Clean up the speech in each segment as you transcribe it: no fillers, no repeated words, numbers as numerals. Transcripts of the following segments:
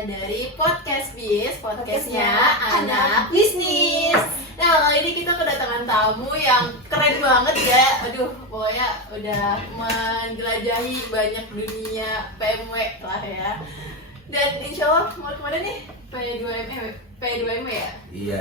kita dari Podcast Biz, podcastnya anak bisnis. Nah, kali ini kita kedatangan tamu yang keren banget ya. Aduh, pokoknya udah menjelajahi banyak dunia PMW lah ya. Dan insya Allah mau kemana nih? P2M ya? Iya,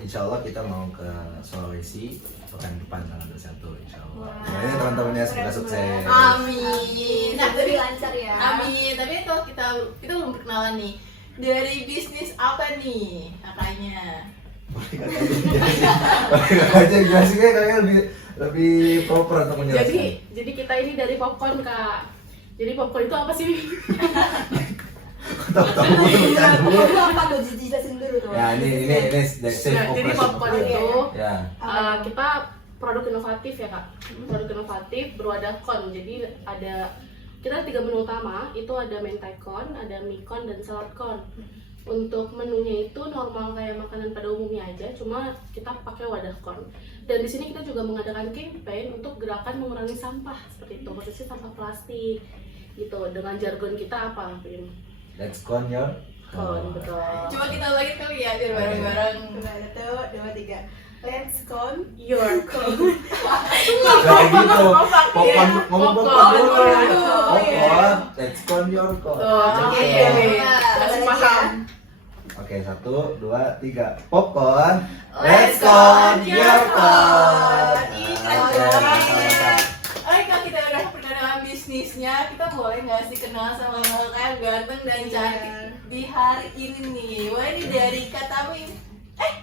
insya Allah kita mau ke Sulawesi pekan depan tanggal 21 insya Allah. Semuanya teman-temannya semoga sukses. Amin. Nah, Jadi lancar ya. amin. Tapi kalau kita belum perkenalan nih. Dari bisnis apa nih kakaknya? Aja jelasinnya kayaknya lebih proper untuk menjelaskan. Jadi kita ini dari popcorn Kak. Jadi popcorn itu apa sih? Tahu dulu. Itu apa tuh? Dijelasin dulu tuh. Ya ini safe Nah, jadi operation. popcorn itu Ya. kita produk inovatif ya Kak. Produk inovatif berwadah corn. Jadi kita 3 menu utama, itu ada mentai corn, ada mie corn dan salad corn. Untuk menunya itu normal kayak makanan pada umumnya aja, cuma kita pakai wadah corn. Dan di sini kita juga mengadakan campaign untuk gerakan mengurangi sampah seperti itu, khususnya sampah plastik gitu. Dengan jargon kita apa, Pin? Let's con your Corn, betul. Coba kita lagi kali ya biar bareng-bareng. 1, 2, 3. Let's con Your corn. Kayak gitu. Popcorn ngomong popcorn dulu. Oh, Popcorn, let's con your corn. Oke. Masih paham. Oke, 1, 2, 3. Popcorn, Let's con your corn. Ih, keren Oke, banget. mantap. Oke, kalau kita udah perkenalan bisnisnya, kita boleh nggak sih kenal sama kakak yang ganteng dan cantik di hari ini nih? Wah, ini dari kata Win.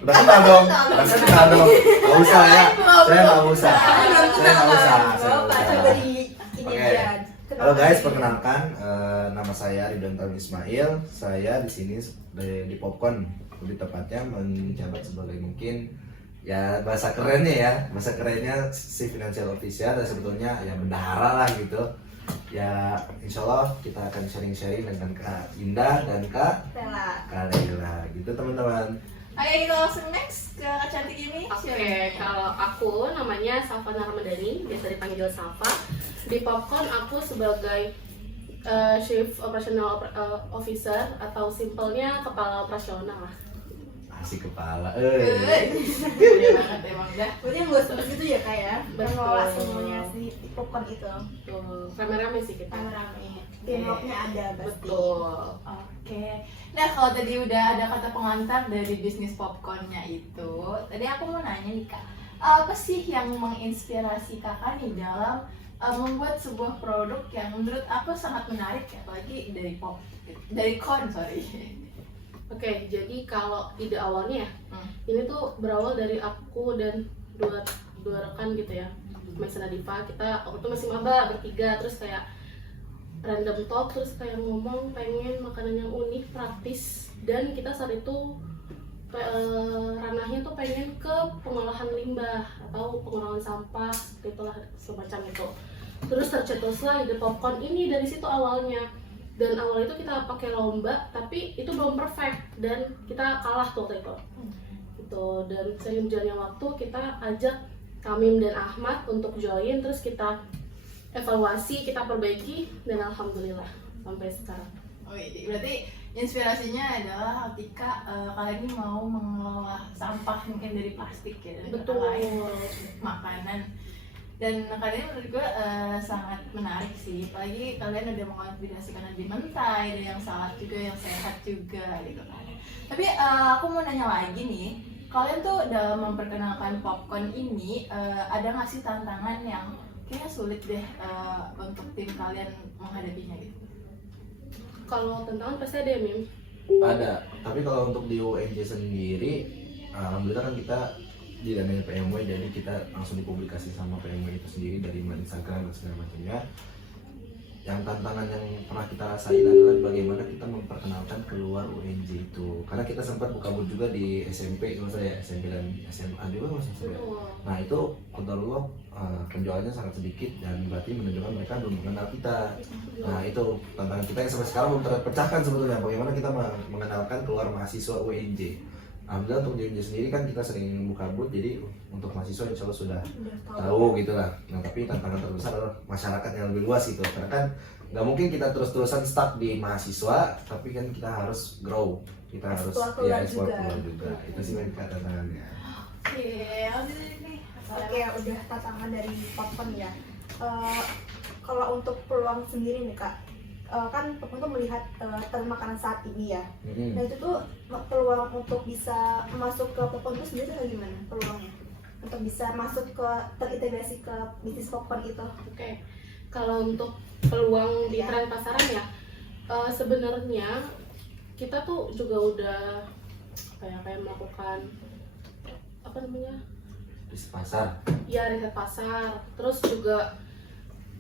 Udah kenal dong. Nggak usah ya. Saya nggak usah. Saya nggak usah. Bapak coba di ini Oke. aja. Halo guys, perkenalkan nama saya Ridwan Taun Ismail. Saya di sini di Popcorn, lebih tepatnya menjabat sebagai mungkin ya bahasa kerennya ya, bahasa kerennya si financial officer dan sebetulnya ya bendahara lah gitu. Ya insya Allah kita akan sharing-sharing dengan Kak Indah dan Kak Stella. Lela gitu teman-teman. Ayo kita langsung next ke Kak Cantik ini. Oke, kalau aku namanya Safana Ramadhani, biasa dipanggil Safa. Di Popcorn aku sebagai Chief Operational Officer atau simpelnya kepala operasional lah. Asik kepala. Gede banget emang dah. Berarti yang bos gitu ya Kak ya? Betul. Mengelola semuanya si popcorn itu. Tuh, rame-rame sih kita. Rame-rame. Teamworknya ada pasti. Betul. Oke. Nah, kalau tadi udah ada kata pengantar dari bisnis popcornnya itu, tadi aku mau nanya nih Kak, apa sih yang menginspirasi Kakak nih dalam membuat sebuah produk yang menurut aku sangat menarik ya, apalagi dari corn, sorry. Oke, jadi kalau ide awalnya ya, ini tuh berawal dari aku dan dua rekan gitu ya, Maisa Nadifa. Kita waktu itu masih maba bertiga, terus kayak random talk, terus kayak ngomong pengen makanan yang unik, praktis, dan kita saat itu ranahnya tuh pengen ke pengolahan limbah atau pengurangan sampah, seperti itulah semacam itu. Terus tercetuslah ide popcorn ini dari situ awalnya. Dan awal itu kita pakai lomba, tapi itu belum perfect dan kita kalah tuh waktu itu. Gitu. Dan seiring berjalannya waktu kita ajak Kamim dan Ahmad untuk join, terus kita evaluasi, kita perbaiki, dan alhamdulillah sampai sekarang. Oh iya, berarti inspirasinya adalah ketika kalian ini mau mengelola sampah mungkin dari plastik ya, dari kata lain, makanan. Dan kalian menurut gue sangat menarik sih, apalagi kalian udah mengkombinasikan di mentai, ada yang salad juga, yang sehat juga gitu kan. Tapi aku mau nanya lagi nih, kalian tuh dalam memperkenalkan popcorn ini ada nggak sih tantangan yang kayaknya sulit deh untuk tim kalian menghadapinya gitu? Kalau tantangan pasti ada ya, Mim? Ada, tapi kalau untuk di UNJ sendiri, alhamdulillah kan kita di dananya PMW, jadi kita langsung dipublikasi sama PMW itu sendiri dari Instagram dan segala macamnya. Yang tantangan yang pernah kita rasain adalah bagaimana kita memperkenalkan keluar UNJ itu, karena kita sempat buka booth juga di SMP, maksudnya SMP dan SMA juga maksudnya. Nah itu kontrol penjualannya sangat sedikit dan berarti menunjukkan mereka belum mengenal kita. Nah itu tantangan kita yang sampai sekarang belum terpecahkan sebetulnya, bagaimana kita mengenalkan keluar mahasiswa UNJ. alhamdulillah untuk JMJ sendiri kan kita sering buka booth, jadi untuk mahasiswa insya Allah sudah Udah tahu gitu lah. Nah tapi tantangan terbesar adalah masyarakat yang lebih luas gitu, karena kan nggak mungkin kita terus-terusan stuck di mahasiswa, tapi kan kita harus grow, kita harus Explore ya keluar explore juga. keluar juga. Itu sih mereka tantangannya. Iya, udah nih. Oke, udah tantangan dari Popcorn ya. Kalau untuk peluang sendiri nih Kak, kan Popcorn tuh melihat tren makanan saat ini ya. Nah itu tuh peluang untuk bisa masuk ke Popcorn itu sendiri tuh gimana peluangnya? Untuk bisa masuk ke terintegrasi ke bisnis Popcorn itu. Oke, kalau untuk peluang di Ya. tren pasaran ya, sebenarnya kita tuh juga udah kayak melakukan apa namanya Di pasar. ya riset pasar, terus juga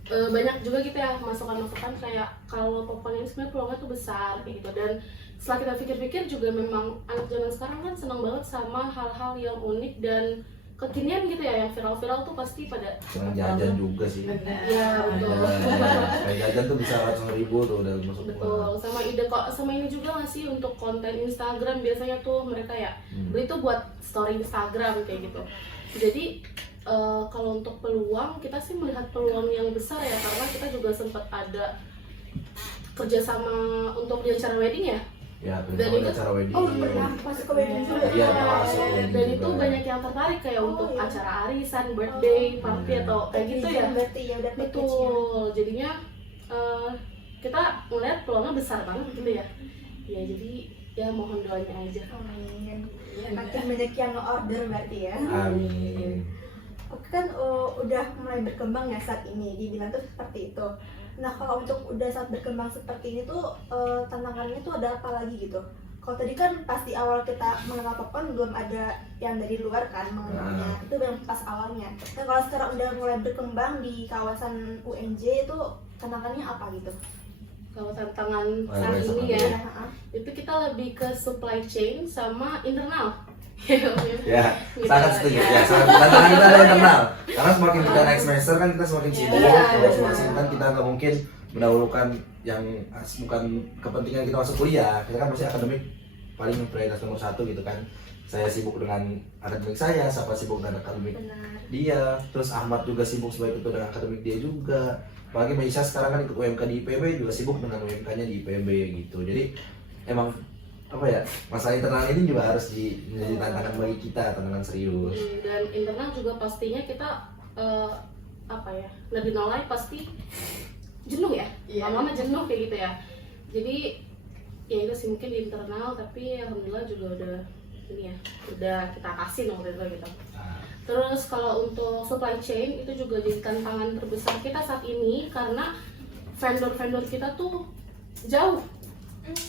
banyak juga gitu ya masukan-masukan kayak kalau popcorn ini sebenarnya peluangnya tuh besar kayak gitu. Dan setelah kita pikir-pikir juga memang anak zaman sekarang kan senang banget sama hal-hal yang unik dan kekinian gitu ya, yang viral-viral tuh pasti pada Senang jajan juga sih. ya betul. Kayak jajan tuh bisa ratusan ribu tuh udah masuk Betul, sama ide kok sama ini juga nggak sih untuk konten Instagram biasanya tuh mereka ya beli tuh buat story Instagram kayak gitu. Jadi kalau untuk peluang kita sih melihat peluang yang besar ya, karena kita juga sempat ada kerjasama untuk di acara wedding ya. Ya, Dan dan itu- acara wedding. Oh pernah masuk ke wedding juga. Iya, masuk wedding Dan juga. itu banyak yang tertarik kayak Oh, untuk iya. acara arisan, birthday, party Iya. atau kayak gitu ya. Berarti ya udah package-nya. Betul, jadinya kita melihat peluangnya besar banget gitu ya. Ya jadi ya mohon doanya aja. Amin. Iya, Makin banyak yang order berarti ya. Amin. Oke kan udah mulai berkembang ya saat ini, dibilang tuh seperti itu. Nah kalau untuk udah saat berkembang seperti ini tuh tantangannya tuh ada apa lagi gitu? Kalau tadi kan pas di awal kita mengenal Popcorn belum ada yang dari luar kan mengenalnya, itu yang pas awalnya. Nah kalau sekarang udah mulai berkembang di kawasan UNJ itu tantangannya apa gitu? Kalau tantangan Wah, saat besok ini ya, Ya, itu kita lebih ke supply chain sama internal. Ya, Ya, Gitu. sangat setuju. Ya, tantangan kita ada internal. Karena semakin kita naik semester kan kita semakin sibuk. Iya, Masing-masing kan kita nggak mungkin mendahulukan yang bukan kepentingan kita masuk kuliah. Kita kan pasti akademik paling prioritas nomor satu gitu kan. Saya sibuk dengan akademik saya, siapa sibuk dengan akademik benar. dia, terus Ahmad juga sibuk sebagai ketua dengan akademik dia juga. Apalagi Maisha sekarang kan ikut UMK di IPB juga sibuk dengan UMK-nya di IPB gitu. Jadi emang apa ya, masalah internal ini juga harus menjadi tantangan bagi kita, tantangan serius. Dan internal juga pastinya kita apa ya, lebih nolai pasti jenuh ya, Iya. lama-lama jenuh kayak gitu ya. Jadi ya itu sih mungkin di internal, tapi alhamdulillah juga udah ini ya, udah kita kasih waktu itu gitu. Nah, Terus kalau untuk supply chain itu juga jadi tantangan terbesar kita saat ini karena vendor-vendor kita tuh jauh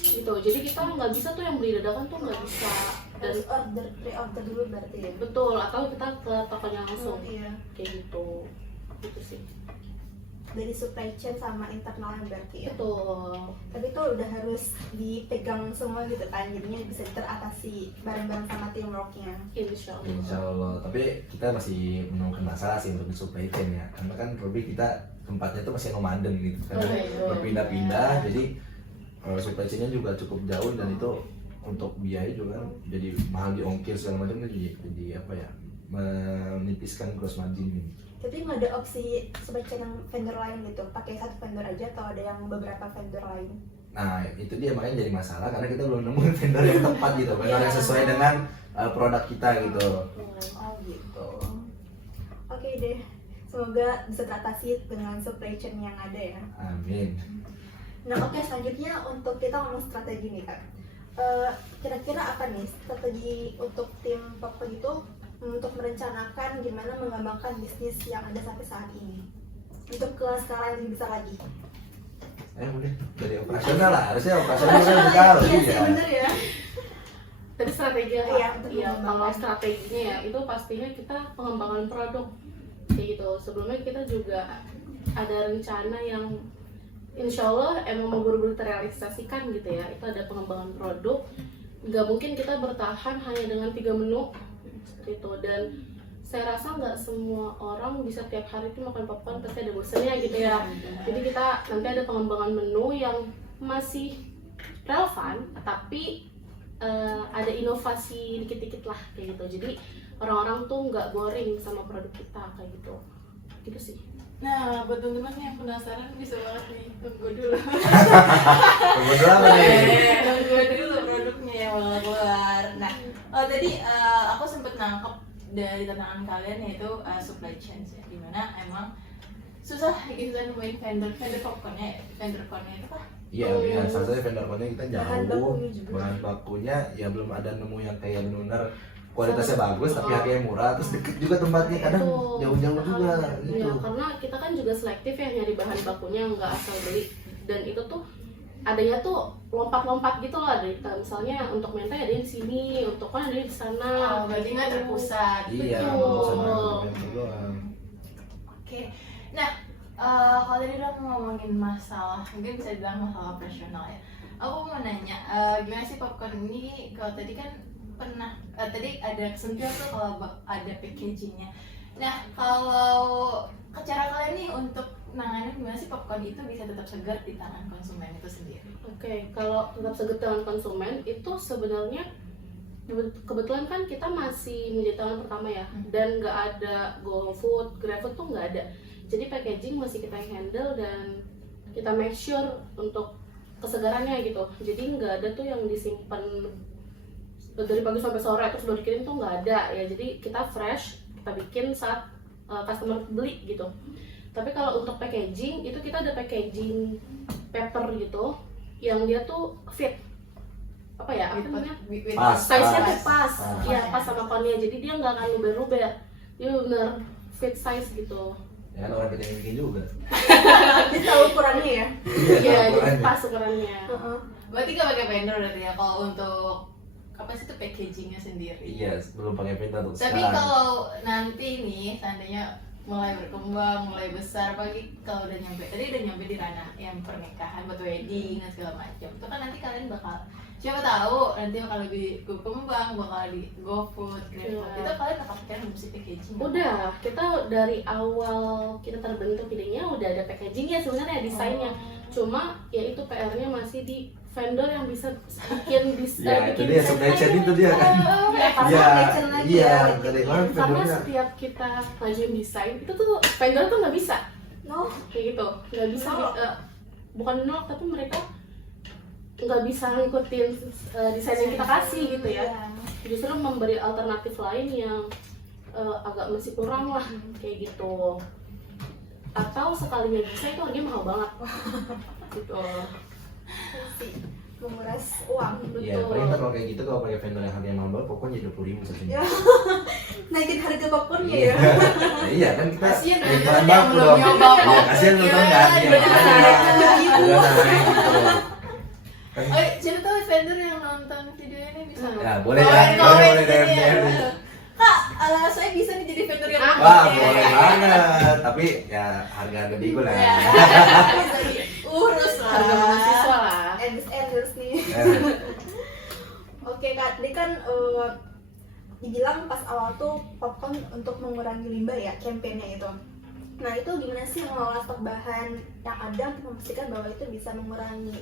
gitu. Jadi kita nggak bisa tuh yang beli dadakan tuh nggak bisa. Dan Harus order, pre-order dulu berarti ya? betul, atau kita ke tokonya langsung Iya. kayak gitu. Gitu sih. Dari supply chain sama internalnya berarti ya? Betul. Tapi itu udah harus dipegang semua gitu kan, jadinya bisa teratasi bareng-bareng sama teamworknya. Insya Allah. Insya Allah. Tapi kita masih menemukan masalah sih untuk di supply chain ya. Karena kan lebih kita tempatnya tuh masih nomaden gitu. Karena Oh, iya. berpindah-pindah, jadi supply chain-nya juga cukup jauh dan itu untuk biaya juga kan jadi mahal di ongkir segala macam kan jadi apa ya, menipiskan gross margin gitu. Tapi nggak ada opsi supply chain yang vendor lain gitu, pakai satu vendor aja atau ada yang beberapa vendor lain? Nah itu dia makanya jadi masalah karena kita belum nemuin vendor yang tepat gitu, vendor yang sesuai dengan produk kita gitu. Oh gitu. Oke deh, semoga bisa teratasi dengan supply chain yang ada ya. Amin. Nah oke, selanjutnya untuk kita ngomong strategi nih Kak. Kira-kira apa nih strategi untuk tim Popcorn itu untuk merencanakan gimana mengembangkan bisnis yang ada sampai saat ini untuk ke skala yang lebih besar lagi? Udah dari operasional lah, harusnya operasional kan lebih tahu Iya sih ya. bener ya. Tadi strategi ya, Iya, untuk iya, kalau mengembangkan. strateginya ya itu pastinya kita pengembangan produk kayak gitu. Sebelumnya kita juga ada rencana yang insya Allah emang mau buru-buru terrealisasikan gitu ya. Itu ada pengembangan produk. Nggak mungkin kita bertahan hanya dengan 3 menu seperti itu. Dan saya rasa nggak semua orang bisa tiap hari itu makan popcorn pasti ada bosannya gitu ya. Jadi kita nanti ada pengembangan menu yang masih relevan tapi ada inovasi dikit-dikit lah kayak gitu. Jadi orang-orang tuh nggak boring sama produk kita kayak gitu. Gitu sih. Nah, buat teman-teman yang penasaran bisa banget nih, tunggu dulu. Tunggu dulu apa nih? Tunggu dulu produknya yang bakal keluar. Nah, tadi aku sempet nangkep dari tantangan kalian yaitu supply chain ya, dimana emang susah kita nemuin vendor popcornnya, vendor cornnya itu kah? Iya, ya, salah satu vendor cornnya kita Bahan jauh, bakunya juga. bahan bakunya ya belum ada nemu yang kayak benar kualitasnya bagus tapi harganya murah, terus deket juga tempatnya, kadang Betul. jauh-jauh juga Ya, gitu. karena kita kan juga selektif ya nyari bahan bakunya, nggak asal beli. Dan itu tuh adanya tuh lompat-lompat gitu loh, ada misalnya untuk mentai ada di sini, untuk kan ada di sana. Berarti nggak terpusat. Iya, Betul. nggak usah nanya doang. Oke, nah kalau tadi udah ngomongin masalah, mungkin bisa dibilang masalah operasional ya. Aku mau nanya, gimana sih popcorn ini? Kalau tadi kan pernah, tadi ada kesentuhan tuh kalau ada packagingnya. Nah, kalau cara kalian nih untuk nanganin gimana sih popcorn itu bisa tetap segar di tangan konsumen itu sendiri? Oke, kalau tetap segar tangan konsumen itu sebenarnya kebetulan kan kita masih menjadi tangan pertama ya, dan nggak ada GoFood, GrabFood tuh nggak ada. Jadi packaging masih kita yang handle dan kita make sure untuk kesegarannya gitu. Jadi nggak ada tuh yang disimpan dari pagi sampai sore terus baru dikirim tuh nggak ada ya. Jadi kita fresh, kita bikin saat customer beli gitu. Tapi kalau untuk packaging itu kita ada packaging paper gitu yang dia tuh fit, apa ya, apa namanya, Pas, size-nya tuh pas. pas, iya pas sama konnya. Jadi dia nggak akan luber-luber, dia bener fit size gitu. Ya kan orang kita yang bikin juga. Bisa ukurannya ya. Iya, jadi ukurannya. pas ukurannya. Berarti nggak pakai vendor berarti ya kalau untuk apa sih itu packagingnya sendiri? Iya, belum pakai printer untuk Tapi sekarang. kalau nanti nih seandainya mulai berkembang, mulai besar, apalagi kalau udah nyampe, tadi udah nyampe di ranah yang pernikahan, buat wedding dan segala macam, itu kan nanti kalian bakal, siapa tahu nanti bakal lebih berkembang, bakal di GoFood, GrabFood, Iya. itu kalian bakal pakai musik packaging? Udah, kita dari awal kita terbentuk idenya udah ada packagingnya sebenarnya, desainnya. Cuma ya itu PR-nya masih di vendor yang bisa bikin Ya, itu bikin dia desain supply chain aja. itu dia kan. Ya, karena Iya, matching lagi iya, ya. dari mana karena vendornya? setiap kita ngajuin desain itu tuh vendor tuh nggak bisa No. kayak gitu, nggak bisa Menolak. bukan menolak tapi mereka nggak bisa ngikutin desain yang kita kasih gitu ya. Justru memberi alternatif lain yang agak masih kurang lah kayak gitu. Atau sekalinya bisa itu harganya mahal banget gitu. Menguras uang. Iya, Betul. paling ntar kalau kayak gitu kalau pakai vendor yang harganya mahal banget, pokoknya 20.000 satunya. Ya. Naikin harga popcornnya Iya. ya. Nah, iya kan kita Kasian bikin dong, bahan yang baku belum dong. nyoba Iya, popcorn. kasihan lu kan Iya, kan. iya, Iya, bener. makanya. Udah naik gitu. Kan, Oh, siapa tahu vendor yang nonton video ini bisa ya boleh komen, kan? komen Boleh di DM sini ya. DM. Kak, saya bisa nih jadi vendor yang Ah, Wah, oke. boleh banget. Tapi ya harga nego lah. Ya. Urus Harga mahasiswa lah. lah. Endorse nih. Eh, Oke Kak, tadi kan dibilang pas awal tuh popcorn untuk mengurangi limbah ya, kampanye itu. Nah itu gimana sih mengelola stok bahan yang ada untuk memastikan bahwa itu bisa mengurangi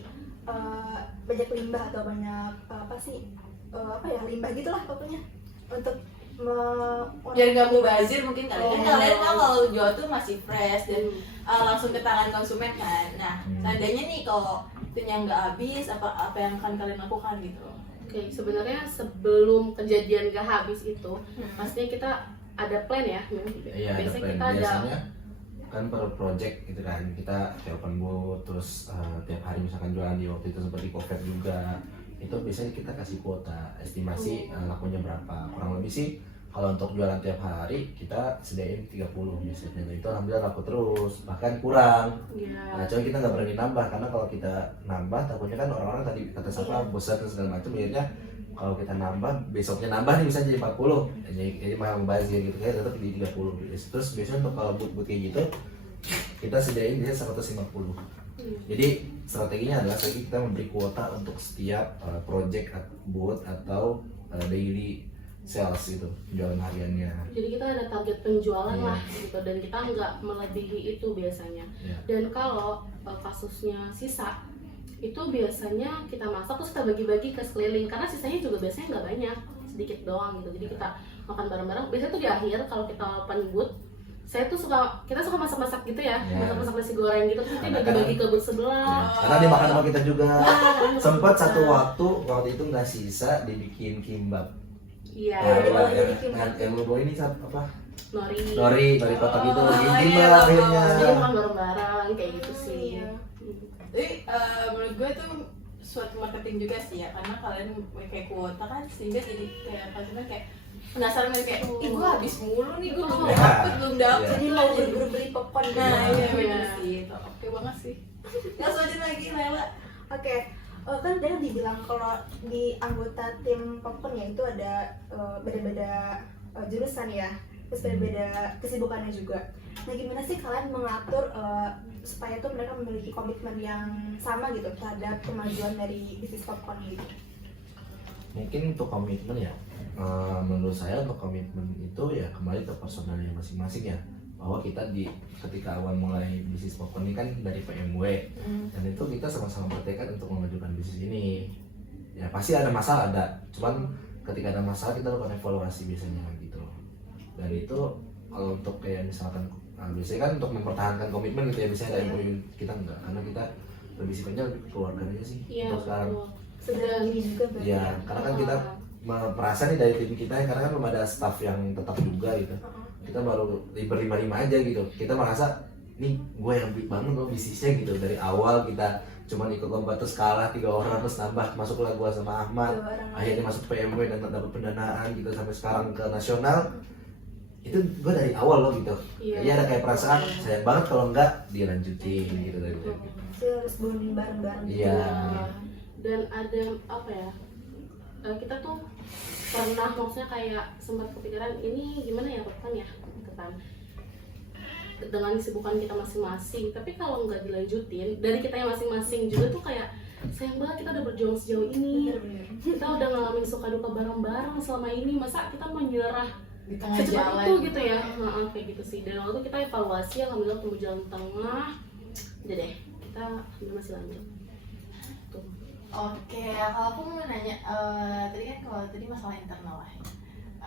banyak limbah atau banyak apa sih apa ya, limbah gitulah pokoknya untuk Biar nggak mubazir mungkin kali kan Oh. kalian kan kalau jual tuh masih fresh dan langsung ke tangan konsumen kan. Nah, seandainya nih kalau itunya nggak habis, apa yang akan kalian lakukan gitu? Oke, sebenarnya sebelum kejadian gak habis itu, pastinya kita ada plan ya. Iya, ada Biasanya plan. kita ada Biasanya kan per project gitu kan, kita kayak open booth, terus tiap hari misalkan jualan di waktu itu seperti Covet juga, itu biasanya kita kasih kuota estimasi lakunya berapa, kurang lebih sih kalau untuk jualan tiap hari kita sediain 30 biasanya. Nah, itu alhamdulillah laku terus, bahkan kurang. ya, Nah, cuma kita nggak berani nambah karena kalau kita nambah takutnya kan orang-orang tadi kata siapa bosan dan segala macam, akhirnya kalau kita nambah besoknya nambah nih bisa jadi 40, jadi malah membazir gitu kan, tetap di 30. Terus biasanya untuk kalau boot kayak gitu kita sediain biasanya 150. Jadi strateginya adalah kita memberi kuota untuk setiap project boot atau daily sales gitu, jualan hariannya. jadi kita ada target penjualan Iya. lah gitu, dan kita nggak melebihi itu biasanya. Iya. Dan kalau kasusnya sisa itu biasanya kita masak terus kita bagi-bagi ke sekeliling karena sisanya juga biasanya nggak banyak, sedikit doang gitu. Jadi kita makan bareng-bareng. Biasanya tuh di akhir kalau kita open booth, kita suka masak-masak gitu ya, masak-masak nasi goreng gitu, terus nanti bagi-bagi ke booth sebelah. Karena dia makan sama kita juga. Sempat satu waktu itu nggak sisa dibikin kimbab. Iya. Yang lu bawa ini apa? Nori kotak gitu. Bikin iya, kimbab akhirnya. Jadi makan bareng-bareng kayak gitu sih. Iya. Jadi menurut gue itu suatu marketing juga sih ya, karena kalian kayak kuota kan, sehingga jadi kayak kalian kayak penasaran kayak, ih gue habis mulu nih, gue belum Iya. dapet, belum dapet. Jadi mau berburu beli popcorn gitu. Nah iya Iya. bener sih, itu oke banget sih. Langsung aja lagi Lela. Oke, kan tadi dibilang kalau di anggota tim popcorn ya itu ada beda-beda jurusan ya, terus beda-beda kesibukannya juga. Nah gimana sih kalian mengatur supaya tuh mereka memiliki komitmen yang sama gitu terhadap kemajuan dari bisnis popcorn gitu? Mungkin untuk komitmen ya, menurut saya untuk komitmen itu ya kembali ke personalnya masing-masing ya. Bahwa kita ketika awal mulai bisnis popcorn ini kan dari PMW, dan itu kita sama-sama bertekad untuk memajukan bisnis ini. Ya pasti ada masalah, cuman ketika ada masalah kita lakukan evaluasi biasanya gitu. Dan itu kalau untuk kayak misalkan biasanya kan untuk mempertahankan komitmen gitu ya, biasanya ada MOU, kita enggak, karena kita lebih sifatnya lebih keluarga aja sih untuk sekarang. Sedang ini juga berarti. Iya, karena kan kita merasa nih dari tim kita, karena kan belum ada staff yang tetap juga gitu. Kita baru berlima-lima aja gitu. Kita merasa nih gue yang bangun loh bisnisnya gitu. Dari awal kita cuma ikut lomba terus kalah 3 orang, terus nambah masuklah gue sama Ahmad. Akhirnya masuk PMW dan dapat pendanaan gitu sampai sekarang ke nasional. Itu gue dari awal loh gitu. Iya, ada kayak perasaan sayang banget kalau enggak dilanjutin gitu dari itu. Jadi harus bangun bareng-bareng. Iya. Dan ada apa ya? Kita tuh pernah maksudnya kayak sempat kepikiran ini gimana ya kan ya gitu kan, dengan kesibukan kita masing-masing, tapi kalau nggak dilanjutin dari kita yang masing-masing juga tuh kayak sayang banget kita udah berjuang sejauh ini, kita udah ngalamin suka duka bareng-bareng selama ini, masa kita menyerah Di tengah secepat jalan itu gitu ya. Kayak gitu sih. Dan waktu itu kita evaluasi, alhamdulillah ketemu jalan tengah, udah deh kita masih lanjut tuh. Oke, kalau aku mau nanya, tadi kan kalau tadi masalah internal lah.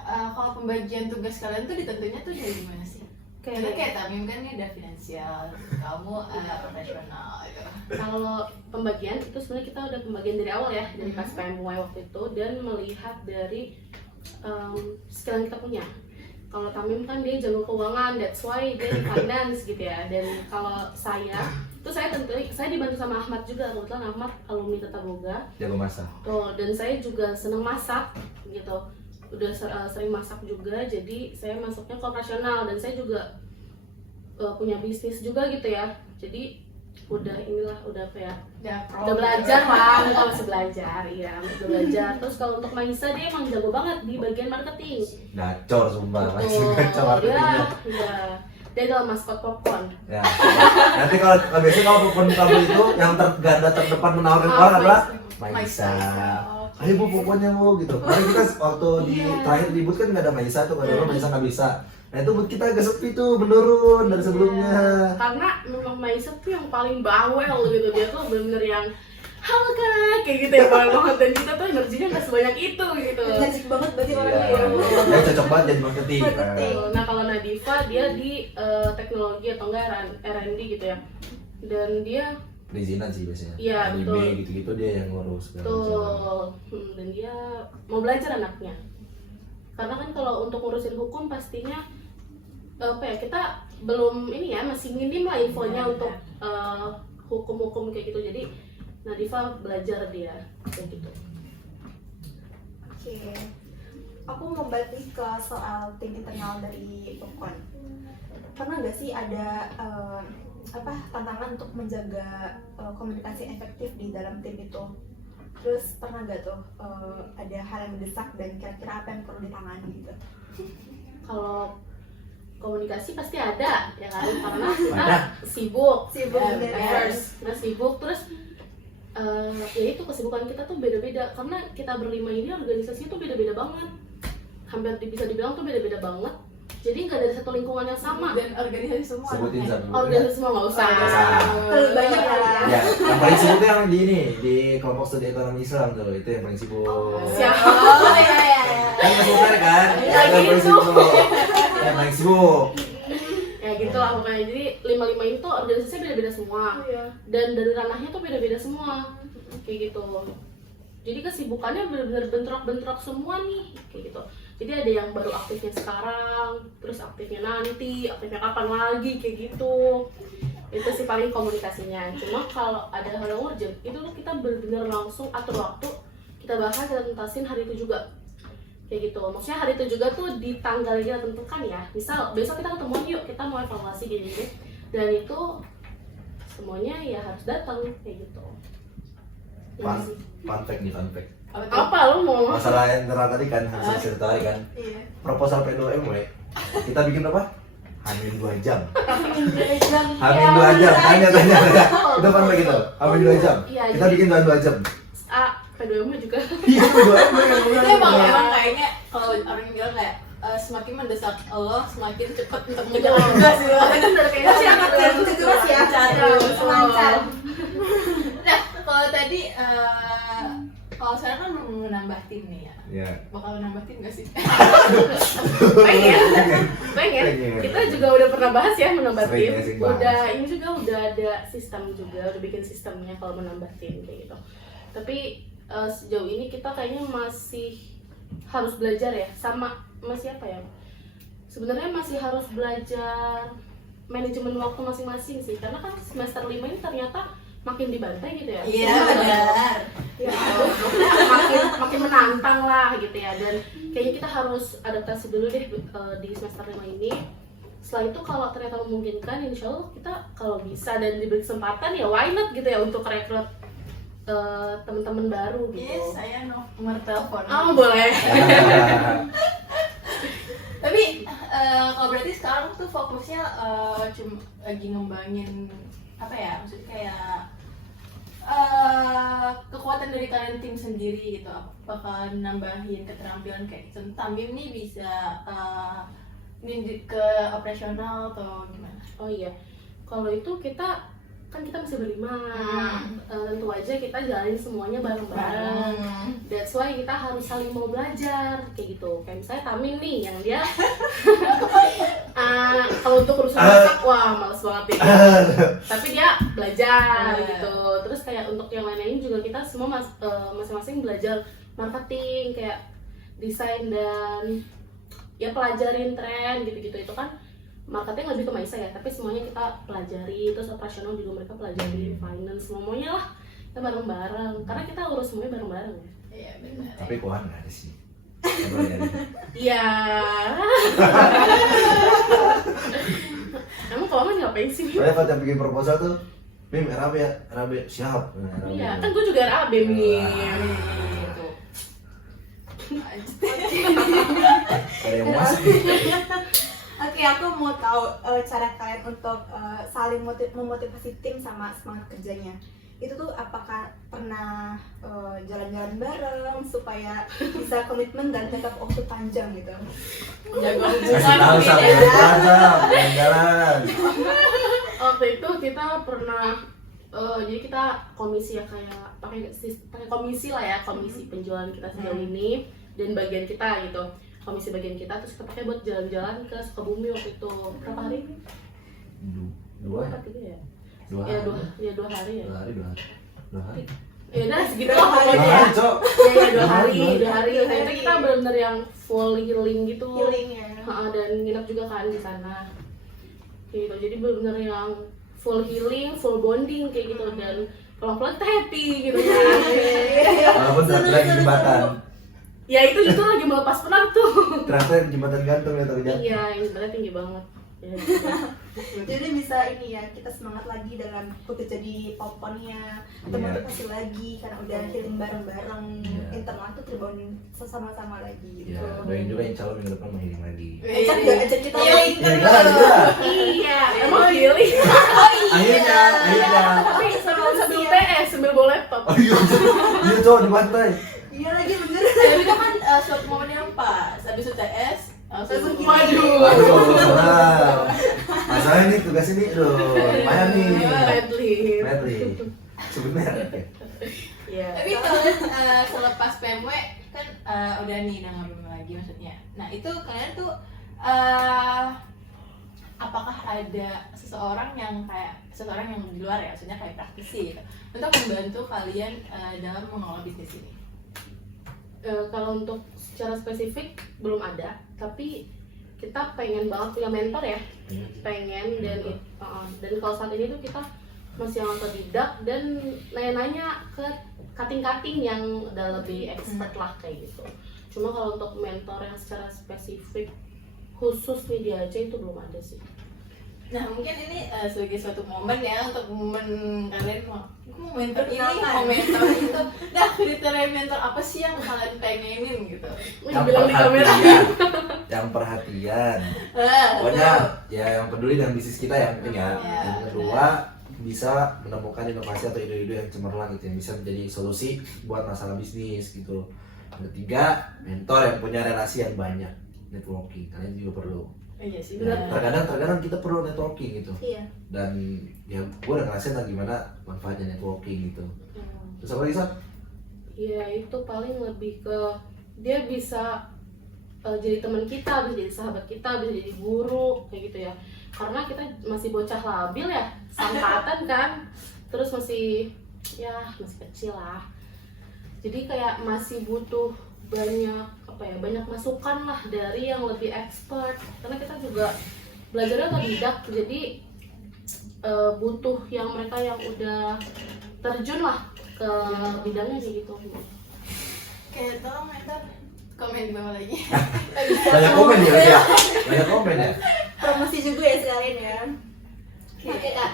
Kalau pembagian tugas kalian tuh ditentunya tuh dari gimana sih? Kayak Tamim kan ini ada finansial, kamu profesional gitu. Kalau pembagian itu sebenarnya kita udah pembagian dari awal ya, dari pas PMW waktu itu, dan melihat dari skill yang kita punya. Kalau Tamim kan dia jago keuangan, that's why dia di finance gitu ya. Dan kalau saya dibantu sama Ahmad juga, kebetulan Ahmad alumni Tata Boga. Jago masak. Tuh, dan saya juga seneng masak gitu. Udah sering masak juga, jadi saya masuknya ke operasional, dan saya juga punya bisnis juga gitu ya. Jadi udah kayak udah belajar lah, kita masih belajar ya, udah belajar. Terus kalau untuk Maisa dia emang jago banget di bagian marketing. Gacor sumpah, masih gacor marketingnya. Iya. Dia adalah maskot popcorn. Ya. Nanti kalau biasanya kalau popcorn kamu itu yang garda terdepan menawarkan orang adalah Maisa. Ayo bu popcornnya bu gitu. Karena kita waktu di terakhir di booth kan nggak ada Maisa tuh, karena Maisa nggak bisa. Nah itu booth kita agak sepi tuh, menurun dari sebelumnya. Karena memang Maisa tuh yang paling bawel gitu, dia tuh bener-bener yang halo kak, kayak gitu ya, bawel banget. Dan kita tuh energinya nggak sebanyak itu gitu. Energik banget berarti orangnya ya. Dia cocok banget jadi marketing. Nah kalau Nadifa dia di teknologi atau enggak R&D gitu ya, dan dia perizinan sih biasanya. Iya, LIB betul. gitu-gitu dia yang ngurus. tuh dan dia mau belajar anaknya. Karena kan kalau untuk ngurusin hukum pastinya kita belum ini ya, masih minim lah infonya untuk hukum-hukum kayak gitu. Jadi Nadifa belajar dia kayak gitu. Oke. Aku mau balik lagi ke soal tim internal dari popcorn. Pernah nggak sih ada tantangan untuk menjaga komunikasi efektif di dalam tim itu? Terus pernah nggak tuh ada hal yang mendesak dan kira-kira apa yang perlu ditangani gitu? Kalau komunikasi pasti ada ya kan, karena kita sibuk bener. kita sibuk, terus ya itu kesibukan kita tuh beda-beda, karena kita berlima ini organisasinya tuh beda-beda banget, hampir bisa dibilang tuh beda-beda banget. Jadi nggak dari satu lingkungan yang sama. Dan organisasi semua. Sebutin satu. Organisasi semua nggak usah. Terlalu banyak lah ya. Ya, yang paling sibuk tuh yang di ini, di kelompok studi ekonomi Islam tuh, itu yang paling sibuk. Siapa? Oh iya iya. Kan masih menarik kan? Ya, Yang paling gitu. sibuk. Yang paling sibuk. Ya gitu lah pokoknya. Jadi 5 ini tuh organisasinya beda-beda semua. Iya. Dan dari ranahnya tuh beda-beda semua. Kayak gitu. Jadi kesibukannya benar-benar bentrok-bentrok semua nih, kayak gitu. Jadi ada yang baru aktifnya sekarang, terus aktifnya nanti, aktifnya kapan lagi, kayak gitu. Itu sih paling komunikasinya. Cuma kalau ada hal yang urgent, itu tuh kita benar-benar langsung atur waktu, kita bahas, kita tuntasin hari itu juga. Kayak gitu. Maksudnya hari itu juga tuh di tanggal yang kita tentukan ya. Misal besok kita ketemuan yuk, kita mau evaluasi gini. Dan itu semuanya ya harus datang kayak gitu. Fun fact nih, fun fact. Apa lu mau? Masalah yang terang tadi kan, harus cerita tadi kan. Iya. Proposal P2MW, kita bikin apa? Hamil 2 jam. Hamil Hamil 2 jam, tanya. Itu fun fact gitu, hamil 2 jam. Iya, Kita jadi- bikin dalam 2 jam. P2M juga. Iya, P2MW yang Itu bilang. emang kayaknya kalau orang bilang kayak semakin mendesak Allah semakin cepat untuk menjalankan tugas gitu. Bener kayaknya sih Sangat gitu. yang jelas ya. Lancar. Nah, kalau tadi kalau sekarang kan mau menambah tim nih ya. Iya. Bakal menambah tim gak sih? Pengen. Pengen. Kita juga udah pernah bahas ya menambah tim. Sering bahas. Udah ini juga udah ada sistem juga, udah bikin sistemnya kalau menambah tim kayak gitu. Tapi sejauh ini kita kayaknya masih harus belajar ya, sama masih apa ya? Sebenarnya masih harus belajar manajemen waktu masing-masing sih, karena kan semester 5 ini ternyata makin dibantai gitu ya. Iya benar. Ya. makin menantang lah gitu ya, dan kayaknya kita harus adaptasi dulu deh di semester 5 ini. Setelah itu kalau ternyata memungkinkan, insya Allah kita kalau bisa dan diberi kesempatan ya why not gitu ya untuk rekrut teman-teman baru gitu. Yes, saya nomor telepon. Oh boleh. Tapi kalau berarti sekarang tuh fokusnya cuma lagi ngembangin apa ya? Maksudnya kayak kekuatan dari kalian tim sendiri gitu. Bakal nambahin keterampilan kayak Tamim nih bisa ini ke operasional atau gimana? Oh iya, kalau itu kita masih berlima. Tentu aja kita jalanin semuanya bareng-bareng. That's why kita harus saling mau belajar kayak gitu. Kayak misalnya Tamim nih yang dia kalau untuk urusan masak wah males banget ya. Tapi dia belajar gitu. Terus kayak untuk yang lain-lain juga kita semua masing-masing belajar marketing, kayak desain dan ya pelajarin tren gitu-gitu. Itu kan marketing lebih ke Maisa ya, tapi semuanya kita pelajari. Terus operasional juga mereka pelajari, finance, semuanya lah kita bareng-bareng, karena kita urus semuanya bareng-bareng ya. Iya benar. Tapi keuangan nggak ada sih. Coba lihat. Iya. Emang keuangan ngapain sih? Soalnya kalau yang bikin proposal tuh, Bim, RAB ya, RAB siap. RAB. Iya, kan gue juga RAB nih. Gitu. Ada yang mau masuk. Oke, aku mau tahu cara kalian untuk saling memotivasi tim sama semangat kerjanya. Itu tuh apakah pernah jalan-jalan bareng supaya bisa komitmen dan jangka waktu panjang gitu? Jaga Kasih hubungan tahu mungkin sama ya. jalan-jalan. Waktu itu kita pernah jadi kita komisi ya, kayak pakai komisi lah ya, komisi penjualan kita sejauh ini dan bagian kita gitu. Komisi bagian kita, terus kita pakai buat jalan-jalan ke Sukabumi waktu itu. Berapa hari? Dua Apa tiga ya? dua Ya hari. 2 hari ya. 2 hari. Ya udah segitu lah pokoknya Dua ya. hari, Cok. Ya 2 Dua hari, hari. 2 hari. Ternyata kita benar-benar yang full healing gitu. Healing ya. Dan nginep juga kan di sana. Gitu. Jadi benar-benar yang full healing, full bonding kayak gitu, dan pelan-pelan kita happy gitu kan. Walaupun terakhir di jembatan. Ya itu justru lagi melepas penat tuh. Terakhir jembatan gantung ya terjadi. Iya, ini sebenarnya tinggi banget. Ya, gitu. Jadi bisa ini ya, kita semangat lagi dalam untuk jadi popcornnya atau Iya. motivasi lagi karena udah healing bareng-bareng, Iya. internal tuh terbangun sama-sama lagi gitu. Ya, doain juga insya Allah minggu depan mau healing lagi. Ajak gak ajak kita Iya, main Ya, enggak, enggak. Iya, emang healing. Akhirnya. Tapi sambil PS, sambil bawa laptop. Oh iya, iya Cok, di pantai. Iya lagi bener. Tapi itu kan suatu momen yang pas. Habis UTS langsung Waduh. Wow. Masalahnya nih tugas ini, lumayan nih. Redly. Redly. Sebenarnya. Iya. Tapi kalian selepas PMW kan udah nih udah ngambil lagi maksudnya. Nah itu kalian tuh apakah ada seseorang yang di luar ya, maksudnya kayak praktisi gitu, untuk membantu kalian dalam mengelola bisnis ini? Kalau untuk secara spesifik belum ada, tapi kita pengen banget punya mentor ya, pengen. Dan kalau saat ini tuh kita masih yang otodidak dan nanya-nanya ke cutting-cutting yang udah lebih expert lah kayak gitu. Cuma kalau untuk mentor yang secara spesifik khusus nih di Aceh itu belum ada sih. Nah mungkin ini sebagai suatu momen ya untuk momen kalian mau mentor ini, Perkenalkan. mau mentor itu. Nah kriteria mentor apa sih yang kalian pengenin gitu? Yang Bilang di kamera. perhatian. Yang perhatian. Pokoknya Betul. ya yang peduli dengan bisnis kita yang penting ya. Ya, Yang kedua bisa menemukan inovasi atau ide-ide yang cemerlang gitu, yang bisa menjadi solusi buat masalah bisnis gitu. Yang ketiga, mentor yang punya relasi yang banyak, networking. Kalian juga perlu. Iya sih. Dan benar. terkadang kita perlu networking gitu. Iya. Dan ya gue udah ngerasain lah gimana manfaatnya networking gitu. Terus apa lagi, Sat? Ya itu paling lebih ke dia bisa jadi teman kita, bisa jadi sahabat kita, bisa jadi guru kayak gitu ya. Karena kita masih bocah labil ya, sangkatan kan, terus masih kecil lah. Jadi kayak masih butuh banyak masukan lah dari yang lebih expert. Karena kita juga belajarnya otodidak, jadi butuh yang mereka yang udah terjun lah ke bidangnya kayak gitu. Oke, tolong mentor komen di bawah lagi. Banyak komen ya? Banyak komen ya? Promosi juga ya sekalian ya. Oke. Oke Kak,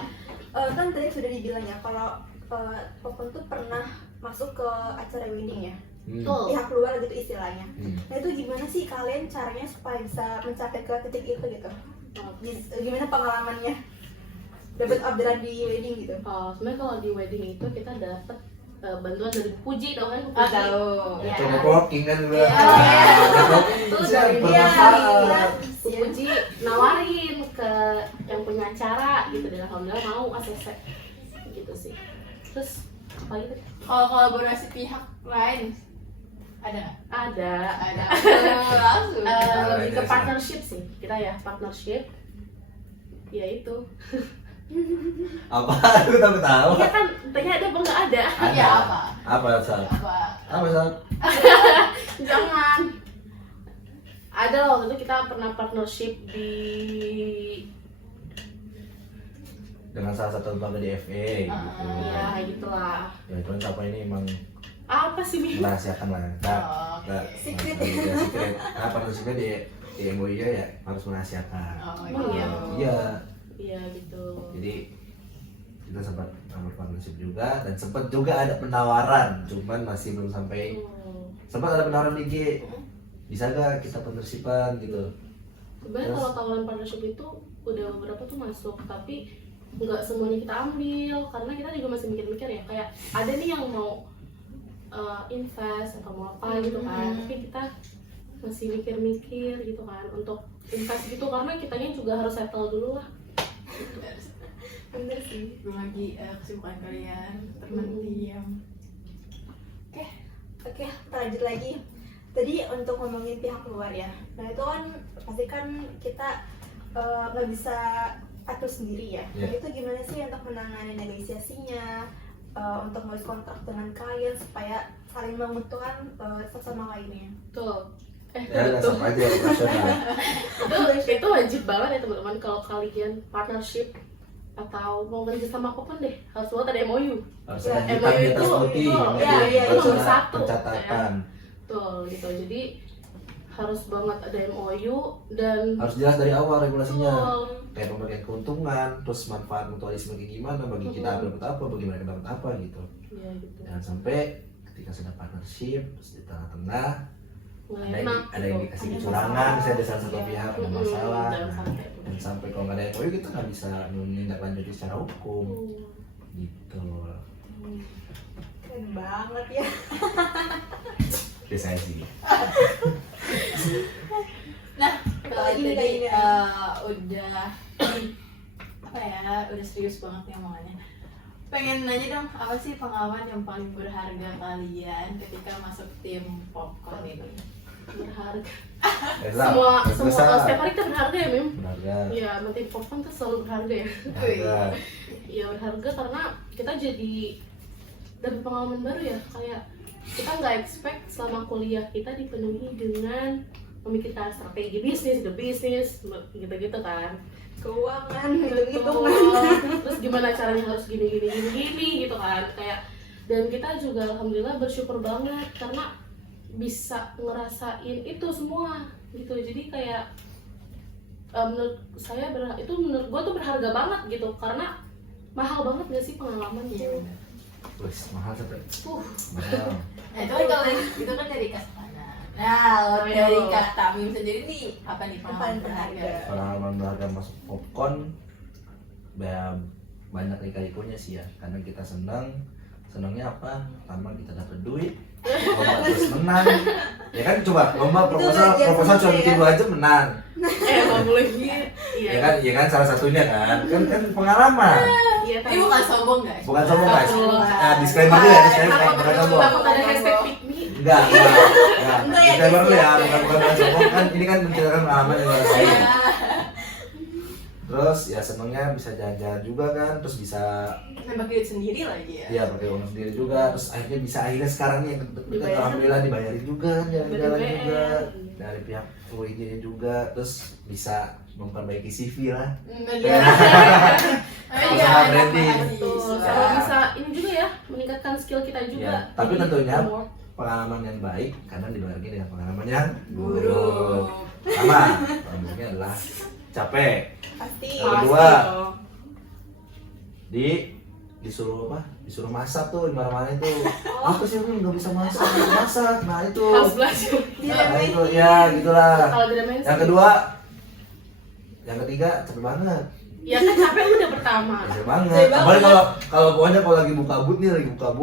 kan tadi sudah dibilang ya kalau Popon tuh pernah masuk ke acara wedding ya, Betul. pihak luar gitu istilahnya. Hmm. Nah itu gimana sih kalian caranya supaya bisa mencapai ke titik itu gitu? Gimana pengalamannya? Dapat orderan di wedding gitu? Sebenarnya kalau di wedding itu kita dapat bantuan dari Bu Puji, tau kan Bu Ah Puji? tahu. Ya. Itu networking kan gue. Iya. Networking Itu bisa dari dia, bermanfaat. Bu Puji nawarin ke yang punya acara gitu, dan alhamdulillah mau ACC gitu sih. Terus apa gitu? Kalau kolaborasi pihak lain ada nggak? Ada Langsung. lebih ke partnership sih kita ya, partnership ya itu. Apa? Aku tahu. Iya kan, tanya ada apa nggak ada? Iya apa? Apa, Sat? Apa? Apa, Sat? Jangan. Ada loh, waktu itu kita pernah partnership Dengan salah satu lembaga di FA gitu. ya kayak gitulah. Ya itu kan apa ini emang Apa sih Mi? merahasiakan lah. Nah, Secret. secret. Nah, partnershipnya di MOI ya harus merahasiakan. Oh Oh, iya. Iya. Iya gitu. Jadi kita sempat partnership juga dan sempat juga ada penawaran, cuman masih belum sampai. Sempat ada penawaran di IG, bisa gak kita partnershipan gitu. Sebenarnya Terus? kalau tawaran partnership itu udah beberapa tuh masuk, tapi nggak semuanya kita ambil karena kita juga masih mikir-mikir ya, kayak ada nih yang mau invest atau mau apa gitu kan, tapi kita masih mikir-mikir gitu kan untuk invest gitu, karena kitanya juga harus settle dulu lah. Bener sih. Belum lagi kesibukan kalian termendiam. Oke, kita lanjut lagi. Tadi untuk ngomongin pihak luar ya. Nah itu kan pasti kan kita nggak bisa atur sendiri ya. Nah Iya. itu gimana sih untuk menangani negosiasinya, untuk nulis kontrak dengan klien supaya saling menguntungkan satu sama lainnya. Tuh. Ya udah sama aja operasional. Itu wajib banget ya teman-teman, kalau kalian partnership atau mau kerja sama apapun deh, harus buat ada MOU. Harus Ya, ada kita di atas itu, putih. itu, gitu. iya, itu Harus nomor ada satu, pencatatan. Tuh gitu, jadi harus banget ada MOU dan Harus jelas dari awal regulasinya. Betul. Kayak pembagian keuntungan, terus manfaat mutualisme kayak gimana, bagi kita dapat apa, bagi mereka dapat apa gitu. Ya gitu. Jangan sampai ketika sudah partnership, terus di tengah-tengah Nggak ada yang, enak ada yang gitu. dikasih Ada kecurangan, masalah. misalnya ada salah satu Iya. pihak ada Mm-mm, masalah. jangan Nah, sampai. dan sampai kalau nggak ada MOU kita nggak bisa menindaklanjuti secara hukum gitu. Keren banget ya. Biasa sih. Nah banget nih omongannya. Pengen nanya dong, apa sih pengalaman yang paling berharga kalian ketika masuk tim Popcorn itu? Berharga. Ezra, Semua Ezra, setiap hari kita berharga ya, Mim. berharga. Iya, penting popcorn tuh selalu berharga ya. Berharga. Iya berharga karena kita jadi dapat pengalaman baru ya, kayak kita nggak expect selama kuliah kita dipenuhi dengan memikirkan strategi bisnis, ide bisnis, gitu-gitu kan. Keuangan, Betul. hitung-hitungan. Terus gimana caranya harus gini gitu kan, kayak. Dan kita juga alhamdulillah bersyukur banget karena bisa ngerasain itu semua gitu. Jadi kayak menurut saya menurut gue tuh berharga banget gitu, karena mahal banget gak sih pengalaman Iya, tuh. benar. Wih, mahal sampai. Uh, Mahal. Nah itu kan kalau itu kan dari Kak Savana. Nah dari Kak Tamim sendiri nih apa nih pengalaman berharga? Pengalaman berharga masuk popcorn ya, banyak lika-likunya sih ya, karena kita senangnya apa? Pertama kita dapat duit, lomba terus menang, ya kan, coba lomba proposal cuma bikin 2 jam menang, nggak boleh gitu. ya kan salah satunya kan pengalaman, Iya, Ini bukan sombong guys. bukan sombong guys, Bukan. disclaimer dulu ya, disclaimer Kenapa bukan sombong, ada hashtag pick me? enggak, Enggak ya, disclaimer dulu ya, guys, ya. bukan sombong kan, ini kan menceritakan pengalaman yang saya. Iya. Terus ya senengnya bisa jalan-jalan juga kan, terus bisa Nambah duit sendiri lagi ya. ya pakai uang sendiri juga, terus akhirnya sekarang nih yang deket Dibayarin. alhamdulillah dibayarin juga, jalan-jalan BTBN. juga dari pihak UIJ juga, terus bisa memperbaiki CV lah. Iya. Usaha branding. Betul. Ya. Sama bisa ini juga ya, meningkatkan skill kita juga. Ya, tapi Jadi, tentunya teamwork. pengalaman yang baik karena dibarengi dengan pengalaman yang Buruk. buruk. Sama, buruknya adalah capek. Pasti. Yang kedua, Pasti. disuruh apa? Disuruh masak tuh, dimarahin tuh. Apa sih lu nggak bisa masak? Nah itu. Harus belajar. Nah itu ya gitulah. Kalau tidak main Yang kedua, yang ketiga capek banget. ya kan capek udah pertama. Capek banget. Capek banget. Apalagi kalau pokoknya kalau lagi buka boot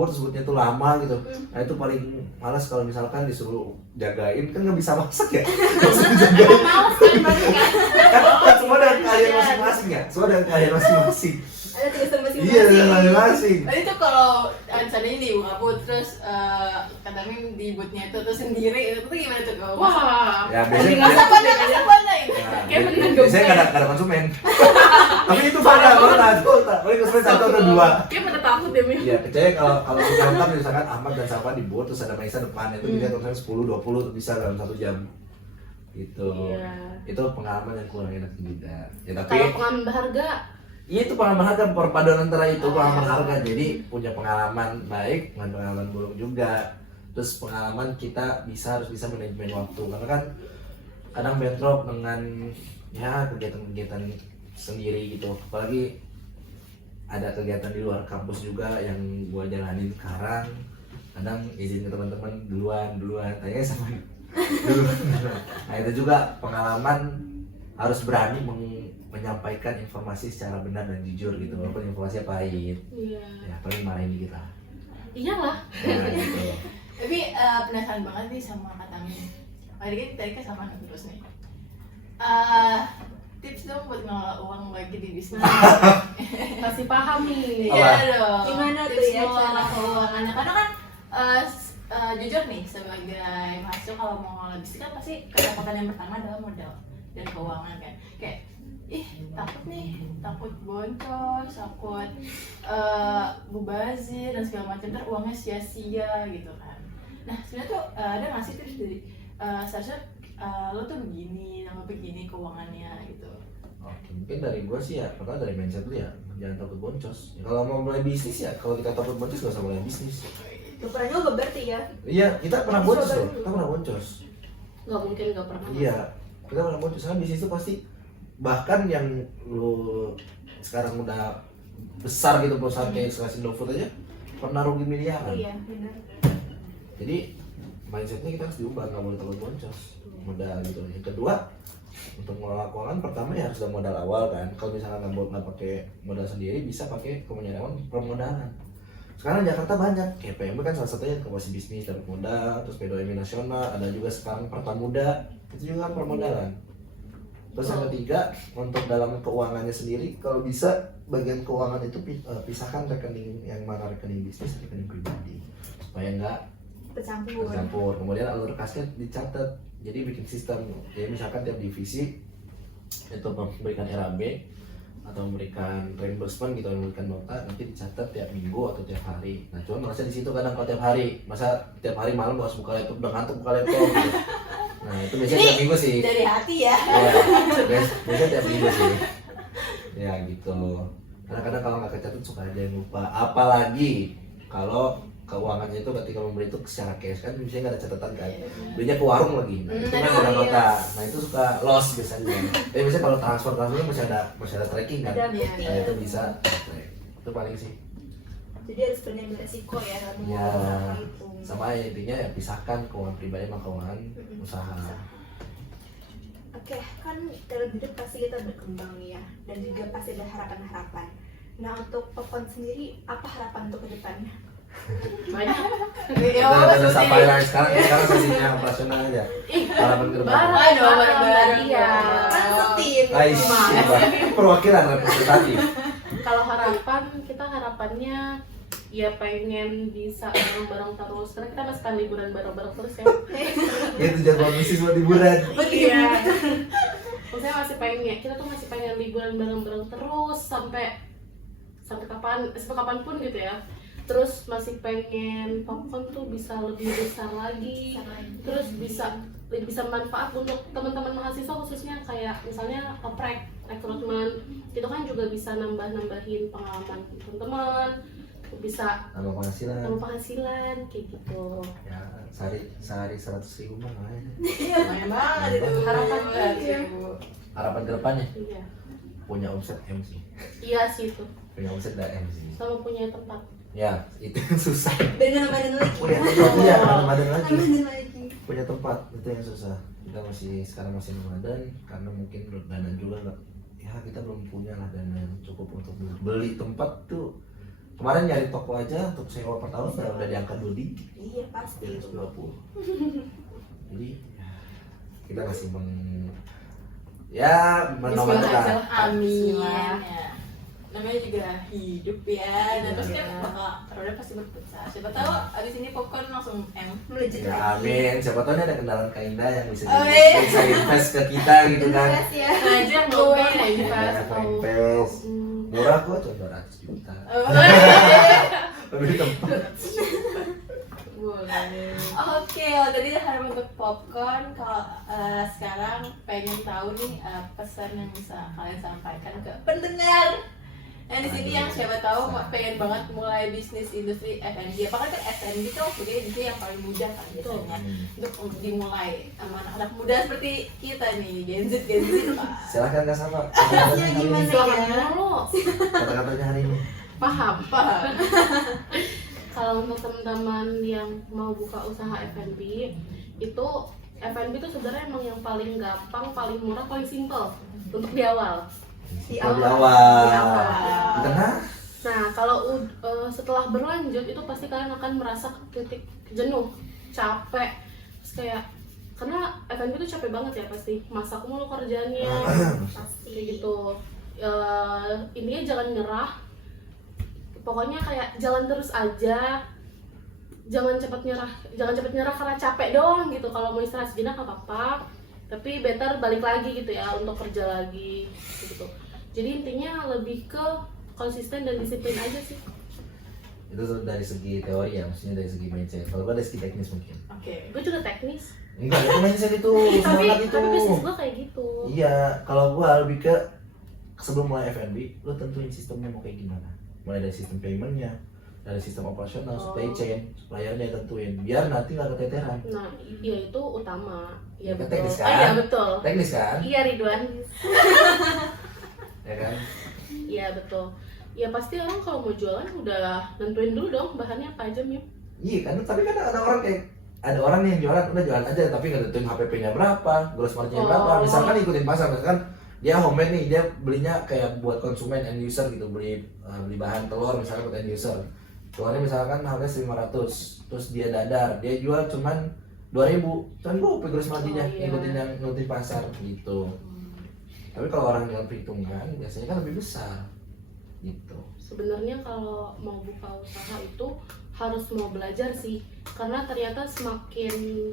terus bootnya tuh lama gitu. Nah itu paling malas kalau misalkan disuruh jagain, kan nggak bisa masak ya. Harus dijagain. Emang males kan berarti kan? Kan semua dengan keahlian masing-masing ya. Semua dengan keahlian masing-masing. Ada tulisan masing-masing. Iya dengan masing-masing. Tadi tuh kalau misalnya di buka boot terus Kak Tamim di bootnya itu tuh sendiri, itu tuh gimana tuh kalau masak? Wah. Ya, Mending biasanya- masak Apa aja. dah mana ini? Ya, Kayak mendingan biasanya gabung. nggak ada konsumen. Tapi itu pernah. Paling konsumen 1 atau 2. Kayak pada takut deh, Mi. Iya, percaya kalau kita lengkap misalkan Ahmad dan Safa di boot terus ada Maisa depan itu bisa konsumen 10-20 tuh bisa dalam 1 jam. Gitu. Iya. Itu pengalaman yang kurang enak juga. Ya tapi Kalau pengalaman berharga, iya itu pengalaman harga, perpaduan antara itu pengalaman harga. Jadi punya pengalaman baik dengan pengalaman buruk juga. Terus pengalaman kita harus bisa manajemen waktu, karena kan kadang bentrok dengan ya kegiatan-kegiatan sendiri gitu. Apalagi ada kegiatan di luar kampus juga yang gua jalanin sekarang. Kadang izin ke teman-teman duluan, tanya sama dulu. Nah itu juga pengalaman, harus berani menyampaikan informasi secara benar dan jujur gitu, walaupun informasinya pahit. iya. Ya paling marahin dikit lah. Iyalah. Ya, gitu. Tapi penasaran banget nih sama Kak Tamim. Tadi kan sama terus nih. Tips dong buat ngelola uang lagi di bisnis. Kasih paham nih. Iya Apa? dong. Gimana tuh Tips ya ngelola caranya? keuangannya? Karena kan jujur nih sebagai mahasiswa kalau mau ngelola bisnis kan pasti ketakutan yang pertama adalah modal dan keuangan kan. Kayak takut boncos, takut mubazir dan segala macam, ntar uangnya sia-sia gitu kan. Nah sebenarnya tuh ada nggak sih tips dari seharusnya lo tuh begini keuangannya gitu. Oke, mungkin dari gua sih ya, pertama dari mindset dulu ya, jangan takut boncos. Ya, kalau mau mulai bisnis ya, kalau kita takut boncos gak usah mulai bisnis. Lu pernah nyoba berarti ya? Iya, kita pernah boncos loh, kita pernah boncos. Nggak mungkin nggak pernah. Iya, kita pernah boncos, karena bisnis itu pasti, bahkan yang lu sekarang udah besar gitu perusahaan kayak Slice Indofood aja pernah rugi miliaran. Iya, benar. Jadi mindsetnya kita harus diubah, nggak boleh takut boncos modal gitu. Yang kedua, untuk mengelola keuangan pertama ya harus ada modal awal kan. Kalau misalnya nggak pakai modal sendiri, bisa pakai kementerian permodalan. Sekarang Jakarta banyak, kayak PMB kan salah satunya Koperasi Bisnis dapat modal, terus PDOMI Nasional, ada juga sekarang Pertamuda, itu juga permodalan. Terus yang ketiga, untuk dalam keuangannya sendiri, kalau bisa bagian keuangan itu pisahkan rekening yang mana rekening bisnis, rekening pribadi supaya nggak tercampur. Kemudian alur kasnya dicatat, jadi bikin sistem. Jadi misalkan tiap divisi itu memberikan RAB atau memberikan reimbursement gitu, memberikan nota, nanti dicatat tiap minggu atau tiap hari. Nah cuma merasa di situ kadang kalau tiap hari, masa tiap hari malam harus buka laptop, udah ngantuk buka laptop gitu. Nah itu biasanya tiap minggu sih. Dari hati ya. Ya, biasanya tiap minggu sih. Ya gitu. Kadang-kadang kalau nggak kecatat suka ada yang lupa. Apalagi kalau keuangannya itu ketika memberi itu secara cash kan biasanya nggak ada catatan kan, belinya ke warung lagi, nah, itu kan ada nota, nah itu suka loss biasanya. Tapi biasanya kalau transfer masih ada tracking kan, nah itu bisa itu paling sih. Jadi harus berani resiko ya dalam Ya, mengelola itu. sama intinya ya pisahkan keuangan pribadi sama keuangan usaha. Oke, kan dalam hidup pasti kita berkembang nih ya, dan juga pasti ada harapan-harapan. Nah untuk Popcorn sendiri apa harapan untuk kedepannya? Banyak. Kita sampai lah sekarang sesinya operasional aja. Harapan ke depan. Bareng. Iya. Setim. Ini perwakilan representatif. Kalau harapan, kita harapannya ya pengen bisa bareng-bareng terus, karena kita masih pengen liburan bareng-bareng terus ya. Itu jadwal bisnis buat liburan. Iya. Maksudnya kita tuh masih pengen liburan bareng-bareng terus sampai kapanpun gitu ya. Terus masih pengen Popcorn tuh bisa lebih besar lagi, terus bisa manfaat untuk teman-teman mahasiswa, khususnya kayak misalnya rekrutmen itu kan juga bisa nambahin pengalaman teman-teman, bisa Nambah penghasilan kayak gitu. Ya, sehari 100.000 mah lah ya. Iya, lumayan banget itu. Harapan Harapan ke depannya Iya. punya omset M sih. Iya sih itu. Punya omset dah M sih. Sama punya tempat. Ya, itu yang susah. Dengan badan lagi. Punya tempat, iya, Ramadan lagi. Badan lagi. Punya tempat itu yang susah. Kita sekarang masih Ramadan karena mungkin dana juga nggak. Ya kita belum punya lah dana yang cukup untuk beli tempat tuh. Kemarin nyari toko aja untuk sewa per tahun udah di angka 2 digit. Iya pasti. 120. Jadi ya, kita masih menobatkan. Bismillah, amin. Bismillah. Ya. Namanya juga hidup ya. Dan terus kan Iya. bakal roda pasti berputar. Siapa tahu abis ini Popcorn langsung Melejit Ya, lagi. amin. Siapa tahu ini ada kendaraan Kak Indah yang bisa Oh, iya. bisa invest ke kita gitu kan. Invest ya. Ngajak gue mau Ya, invest atau invest. Murah kok, cuma 200 juta. Lebih tempat. boleh. Oke, tadi harapan untuk Popcorn. Kalau sekarang pengen tahu nih pesan yang bisa kalian sampaikan ke pendengar. Nah di sini yang siapa tahu pengen banget mulai bisnis industri F&B. Apakah kan F&B itu maksudnya industri yang paling mudah kan biasanya untuk dimulai sama anak-anak muda seperti kita nih, Gen Z Pak. Silahkan Kak Sama. Ya gimana Silakan ya? dulu. Kata-katanya hari ini. Paham. Paham? Kalau untuk teman-teman yang mau buka usaha F&B, itu F&B itu sebenarnya emang yang paling gampang, paling murah, paling simple untuk di awal. Di Di awal. awal. Di tengah. Nah, kalau setelah berlanjut itu pasti kalian akan merasa titik jenuh, capek, terus kayak karena F&B itu capek banget ya pasti, masak mulu kerjaannya, kayak gitu. Intinya jangan nyerah, pokoknya kayak jalan terus aja, jangan cepat nyerah karena capek doang gitu. Kalau mau istirahat sejenak nggak apa-apa, tapi better balik lagi gitu ya untuk kerja lagi gitu. Jadi intinya lebih ke konsisten dan disiplin aja sih. Itu dari segi teori ya, maksudnya dari segi mindset. Kalau gue dari segi teknis mungkin. Oke. Gue juga teknis, Enggak, itu mindset itu, semangat itu. tapi bisnis gue kayak gitu. Iya, kalau gue lebih ke sebelum mulai F&B, lo tentuin sistemnya mau kayak gimana. Mulai dari sistem paymentnya, dari sistem operasional, supply chain, suppliernya tentuin. Biar nanti nggak keteteran. Nah, iya itu utama. Iya Itu betul. teknis kan? Oh, iya betul. Teknis kan? Iya Ridwan. Ya kan? Iya betul. Ya pasti orang kalau mau jualan udah nentuin dulu dong bahannya apa aja Mim. Iya kan, tapi kan ada orang yang jualan udah jualan aja tapi nggak tentuin HPP-nya berapa, gross margin-nya berapa. Misalkan ikutin pasar, misalkan dia homemade nih, dia belinya kayak buat konsumen end user gitu, beli bahan telur misalnya buat end user. Telurnya misalkan harganya 500, terus dia dadar, dia jual cuman 2.000, kan gue gross margin-nya ngikutin pasar gitu. Tapi kalau orang dengan perhitungan biasanya kan lebih besar. gitu. Sebenarnya kalau mau buka usaha itu harus mau belajar sih, karena ternyata semakin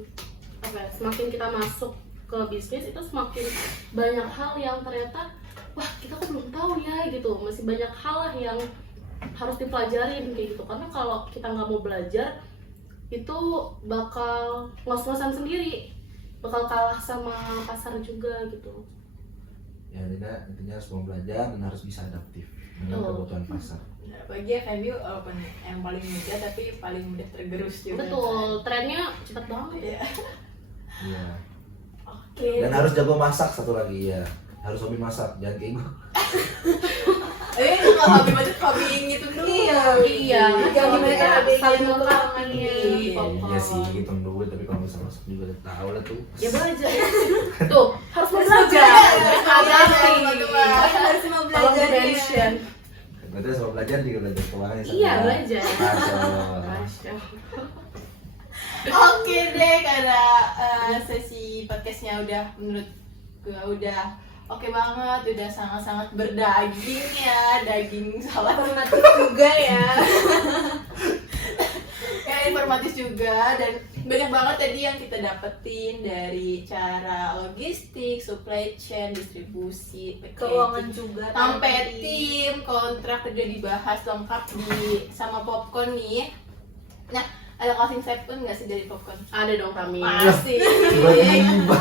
kita masuk ke bisnis itu semakin banyak hal yang ternyata wah kita kok belum tahu ya gitu, masih banyak hal lah yang harus dipelajarin kayak gitu. Karena kalau kita nggak mau belajar itu bakal ngos-ngosan sendiri, bakal kalah sama pasar juga gitu. Ya intinya harus mau belajar dan harus bisa adaptif dengan kebutuhan pasar. Nah, bagi FMU walaupun yang paling muda tapi paling mudah tergerus juga. Betul, trennya cepat banget ya. Ya. Iya. Oke. Dan harus jago masak satu lagi ya. Harus hobi masak, jangan kayak gue. Kalau hobi banget hobi ngitung dulu. Iya, Jangan mereka gimana saling gitu. melengkapi. Iya sih, hitung duit, tapi kalau bisa masak juga udah tahu lah tuh. Ya belajar. Tuh, harus belajar. Harus mau Tolong belajar. di-mention. Berarti semua belajar juga belajar keuangan ya. Iya, belajar. Masya Allah. Masya. Oke deh, karena sesi podcastnya udah menurut gue udah oke banget, udah sangat-sangat berdaging ya, daging salah Informatif juga ya. ya informatif juga, dan banyak banget tadi yang kita dapetin dari cara logistik, supply chain, distribusi, Keuangan packaging, juga. sampai tim kontrak kerja dibahas lengkap di sama Popcorn nih. Nah, ada closing statement nggak sih dari Popcorn? Ada dong kami. Masih. Tiba-tiba.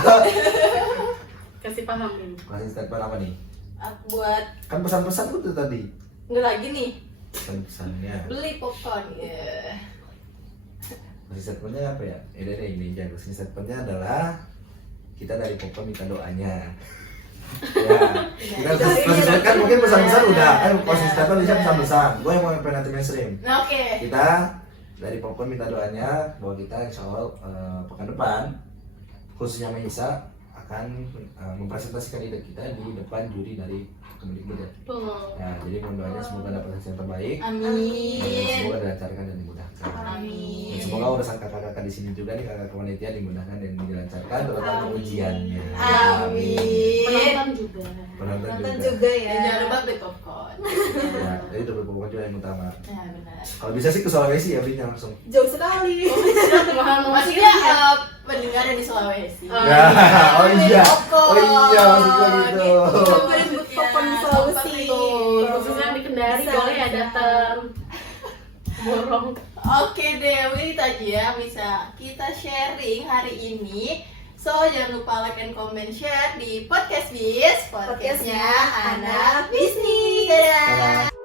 Kasih pahamin. Kasih statement apa nih? Buat Kan pesan-pesan tuh tadi. nggak lagi nih Pesan-pesannya. beli popcorn ya. Closing statementnya apa ya? Deh ini aja. Closing statementnya adalah kita dari Popcorn minta doanya. Ya, kita closing statement kan mungkin pesan-pesan udah. Closing statement bisa pesan-pesan. Gue yang mau nanti mainstream. Nah, oke. Kita dari Popcorn minta doanya bahwa kita insya Allah pekan depan khususnya Maisa akan mempresentasikan ide kita di depan juri dari Kemendikbud ya. Tuh. Ya, jadi mohon doanya semoga dapat hasil yang terbaik. Dan Amin. semoga dilancarkan dan dimudahkan. Amin. Dan semoga urusan kakak-kakak di sini juga nih kakak kepanitiaan dimudahkan dan dilancarkan terutama ujiannya. Amin. Penonton juga. Penonton Nonton juga. juga ya. Dan jangan lupa beli popcorn. Ya, jadi double Popcorn juga yang utama. Nah, benar. Kalau bisa sih ke Sulawesi ya belinya langsung. Jauh sekali. Maksudnya pendengar yang di Sulawesi. Ya, oh iya. Oh iya, maksudnya gitu. Popcorn popcorn di Sulawesi. Khususnya yang di Kendari Bisa, boleh ya bisa. datang. Borong. Oke deh, mungkin itu aja ya bisa kita sharing hari ini. So, jangan lupa like and comment, share di Podcast Biz, podcastnya anak bisnis. Dadah. Dadah.